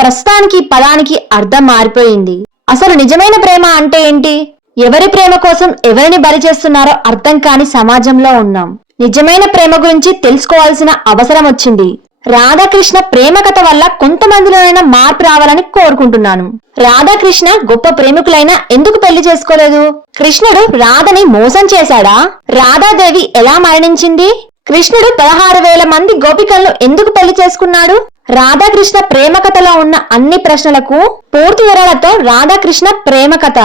ప్రస్తుతానికి పదానికి అర్థం మారిపోయింది. అసలు నిజమైన ప్రేమ అంటే ఏంటి? ఎవరి ప్రేమ కోసం ఎవరిని బలి చేస్తున్నారో అర్థం కాని సమాజంలో ఉన్నాం. నిజమైన ప్రేమ గురించి తెలుసుకోవాల్సిన అవసరం వచ్చింది. రాధాకృష్ణ ప్రేమ కథ వల్ల కొంతమందిలోనైనా మార్పు రావాలని కోరుకుంటున్నాను. రాధాకృష్ణ గొప్ప ప్రేమికులైనా ఎందుకు పెళ్ళి చేసుకోలేదు? కృష్ణుడు రాధని మోసం చేశాడా? రాధాదేవి ఎలా మరణించింది? కృష్ణుడు పదహారు వేల మంది గోపికలను ఎందుకు పెళ్ళి చేసుకున్నాడు? రాధాకృష్ణ ప్రేమ కథలో ఉన్న అన్ని ప్రశ్నలకు పూర్తి వివరాలతో రాధాకృష్ణ ప్రేమ కథ.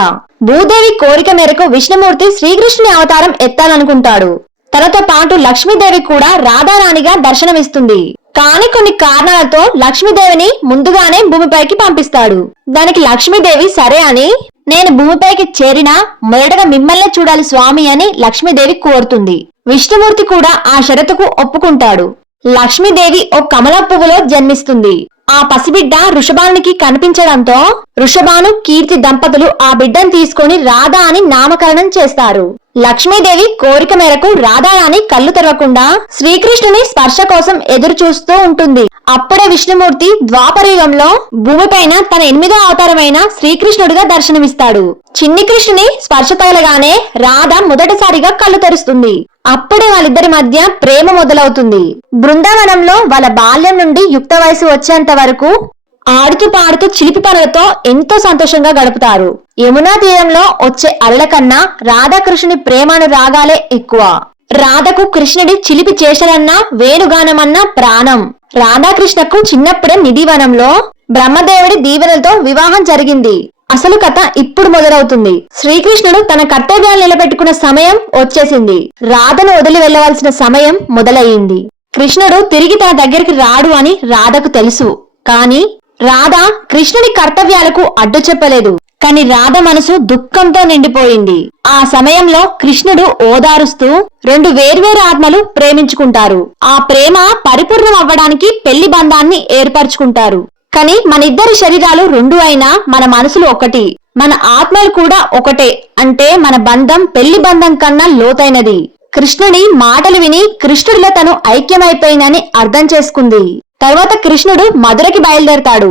భూదేవి కోరిక మేరకు విష్ణుమూర్తి శ్రీకృష్ణుని అవతారం ఎత్తాలనుకుంటాడు. తనతో పాటు లక్ష్మీదేవి కూడా రాధారాణిగా దర్శనమిస్తుంది. కానీ కొన్ని కారణాలతో లక్ష్మీదేవిని ముందుగానే భూమిపైకి పంపిస్తాడు. దానికి లక్ష్మీదేవి సరే అని నేను భూమిపైకి చేరినా మొదటగా మిమ్మల్నే చూడాలి స్వామి అని లక్ష్మీదేవి కోరుతుంది. విష్ణుమూర్తి కూడా ఆ షరతుకు ఒప్పుకుంటాడు. లక్ష్మీదేవి ఓ కమల పువ్వులో జన్మిస్తుంది. ఆ పసిబిడ్డ ఋషభానికి కనిపించడంతో ఋషభాను కీర్తి దంపతులు ఆ బిడ్డను తీసుకొని రాధా అని నామకరణం చేస్తారు. లక్ష్మీదేవి కోరిక మేరకు రాధారాణి కళ్ళు తెరవకుండా శ్రీకృష్ణుని స్పర్శ కోసం ఎదురు చూస్తూ ఉంటుంది. అప్పుడే విష్ణుమూర్తి ద్వాపరయుగంలో భూమిపైన తన ఎనిమిదో అవతారమైన శ్రీకృష్ణుడిగా దర్శనమిస్తాడు. చిన్ని కృష్ణుని స్పర్శ తగలగానే రాధ మొదటిసారిగా కళ్ళు తెరుస్తుంది. అప్పుడే వాళ్ళిద్దరి మధ్య ప్రేమ మొదలవుతుంది. బృందావనంలో వాళ్ళ బాల్యం నుండి యుక్త వయసు వచ్చేంత వరకు ఆడుతూ పాడుతూ చిలిపి పనులతో ఎంతో సంతోషంగా గడుపుతారు. యమునా తీరంలో వచ్చే అలల కన్నా రాధాకృష్ణుని ప్రేమను రాగాలే ఎక్కువ. రాధకు కృష్ణుడి చిలిపి చేష్టలన్నా వేణుగానమన్నా ప్రాణం. రాధాకృష్ణకు చిన్నప్పుడే నిధివనంలో బ్రహ్మదేవుడి దీవెనలతో వివాహం జరిగింది. అసలు కథ ఇప్పుడు మొదలవుతుంది. శ్రీకృష్ణుడు తన కర్తవ్యాలు నిలబెట్టుకున్న సమయం వచ్చేసింది. రాధను వదిలి వెళ్ళవలసిన సమయం మొదలయ్యింది. కృష్ణుడు తిరిగి తన దగ్గరికి రాడు అని రాధకు తెలుసు. కానీ రాధ కృష్ణుడి కర్తవ్యాలకు అడ్డు చెప్పలేదు. కాని రాధ మనసు దుఃఖంతో నిండిపోయింది. ఆ సమయంలో కృష్ణుడు ఓదారుస్తూ రెండు వేర్వేరు ఆత్మలు ప్రేమించుకుంటారు. ఆ ప్రేమ పరిపూర్ణం అవ్వడానికి పెళ్ళి బంధాన్ని ఏర్పరచుకుంటారు. కానీ మన ఇద్దరి శరీరాలు రెండు అయినా మన మనసులు ఒకటి. మన ఆత్మలు కూడా ఒకటే. అంటే మన బంధం పెళ్ళి బంధం కన్నా లోతైనది. కృష్ణుడి మాటలు విని కృష్ణుడిలో తను ఐక్యమైపోయిందని అర్థం చేసుకుంది. తర్వాత కృష్ణుడు మధురకి బయలుదేరతాడు.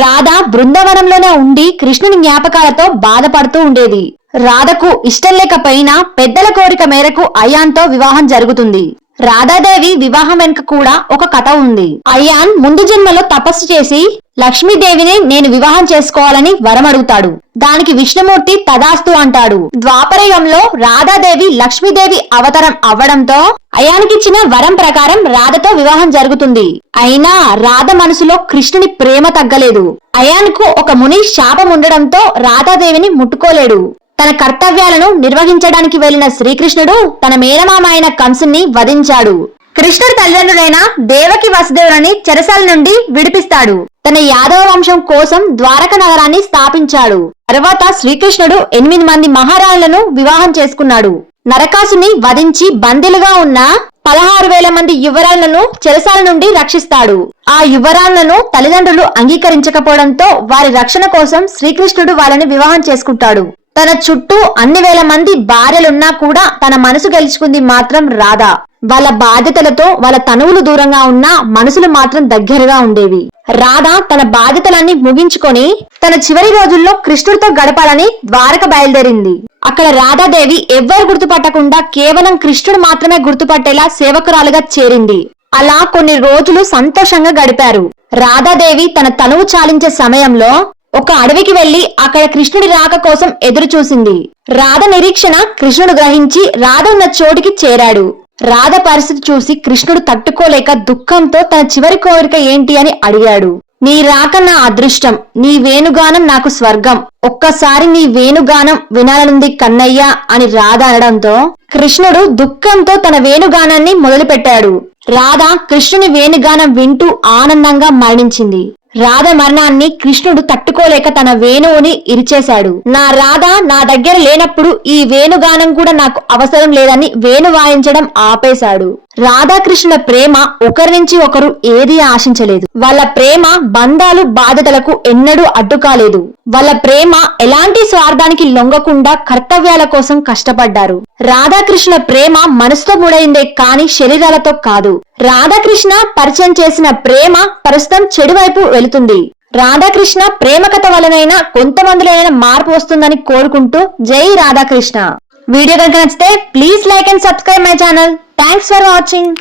రాధ బృందావనంలోనే ఉండి కృష్ణుని జ్ఞాపకాలతో బాధపడుతూ ఉండేది. రాధకు ఇష్టం లేకపోయినా పెద్దల కోరిక మేరకు అయాన్తో వివాహం జరుగుతుంది. రాధాదేవి వివాహం వెనుక కూడా ఒక కథ ఉంది. అయాన్ ముందు జన్మలో తపస్సు చేసి లక్ష్మీదేవిని నేను వివాహం చేసుకోవాలని వరం అడుగుతాడు దానికి విష్ణుమూర్తి తదాస్తు అంటాడు. ద్వాపరయుగంలో రాధాదేవి లక్ష్మీదేవి అవతరం అవ్వడంతో అయానికిచ్చిన వరం ప్రకారం రాధతో వివాహం జరుగుతుంది. అయినా రాధ మనసులో కృష్ణుని ప్రేమ తగ్గలేదు. అయాన్కు ఒక ముని శాపం ఉండడంతో రాధాదేవిని ముట్టుకోలేడు. తన కర్తవ్యాలను నిర్వహించడానికి వెళ్ళిన శ్రీకృష్ణుడు తన మేనమామ అయిన కంసుని వధించాడు. కృష్ణుడి తల్లిదండ్రులైన దేవకి వసుదేవులని చెరసాల నుండి విడిపిస్తాడు. తన యాదవ వంశం కోసం ద్వారక నగరాన్ని స్థాపించాడు. తర్వాత శ్రీకృష్ణుడు ఎనిమిది మంది మహారాణులను వివాహం చేసుకున్నాడు. నరకాసుని వధించి బందీలుగా ఉన్న పదహారు వేల మంది యువరాళ్ళను చెరసాల నుండి రక్షిస్తాడు. ఆ యువరాళ్ళను తల్లిదండ్రులు అంగీకరించకపోవడంతో వారి రక్షణ కోసం శ్రీకృష్ణుడు వాళ్ళని వివాహం చేసుకుంటాడు. తన చుట్టూ అన్ని వేల మంది భార్యలున్నా కూడా తన మనసు గెలుచుకుంది మాత్రం రాధా. వాళ్ళ బాధ్యతలతో వాళ్ళ తనువులు దూరంగా ఉన్నా మనసులు మాత్రం దగ్గరగా ఉండేవి. రాధా తన బాధ్యతలన్నీ ముగించుకొని తన చివరి రోజుల్లో కృష్ణుడితో గడపాలని ద్వారక బయలుదేరింది. అక్కడ రాధాదేవి ఎవ్వరు గుర్తుపట్టకుండా కేవలం కృష్ణుడు మాత్రమే గుర్తుపట్టేలా సేవకురాలుగా చేరింది. అలా కొన్ని రోజులు సంతోషంగా గడిపారు. రాధాదేవి తన తనువు చాలించే సమయంలో ఒక అడవికి వెళ్ళి అక్కడ కృష్ణుడి రాక కోసం ఎదురు చూసింది రాధ నిరీక్షణ కృష్ణుడు గ్రహించి రాధ ఉన్న చోటికి చేరాడు. రాధ పరిస్థితి చూసి కృష్ణుడు తట్టుకోలేక దుఃఖంతో తన చివరి కోరిక ఏంటి అని అడిగాడు. నీ రాక నా అదృష్టం నీ వేణుగానం నాకు స్వర్గం. ఒక్కసారి నీ వేణుగానం వినాలనుంది కన్నయ్య అని రాధ అనడంతో కృష్ణుడు దుఃఖంతో తన వేణుగానాన్ని మొదలుపెట్టాడు. రాధ కృష్ణుని వేణుగానం వింటూ ఆనందంగా మరణించింది. రాధ మరణాన్ని కృష్ణుడు తట్టుకోలేక తన వేణువుని ఇరిచేశాడు. నా రాధ నా దగ్గర లేనప్పుడు ఈ వేణుగానం కూడా నాకు అవసరం లేదని వేణు వాయించడం ఆపేశాడు. రాధాకృష్ణుల ప్రేమ ఒకరి నుంచి ఒకరు ఏదీ ఆశించలేదు. వాళ్ళ ప్రేమ బంధాలు బాధ్యతలకు ఎన్నడూ అడ్డు కాలేదు వాళ్ళ ప్రేమ ఎలాంటి స్వార్థానికి లొంగకుండా కర్తవ్యాల కోసం కష్టపడ్డారు. రాధాకృష్ణ ప్రేమ మనసుతో ముడైందే కాని శరీరాలతో కాదు. రాధాకృష్ణ పరిచయం చేసిన ప్రేమ ప్రస్తుతం చెడు వైపు వెళుతుంది. రాధాకృష్ణ ప్రేమ కథ వలనైనా కొంతమందిలోనైనా మార్పు వస్తుందని కోరుకుంటూ జై రాధాకృష్ణ. వీడియో కనుక నచ్చితే please like and subscribe my channel thanks for watching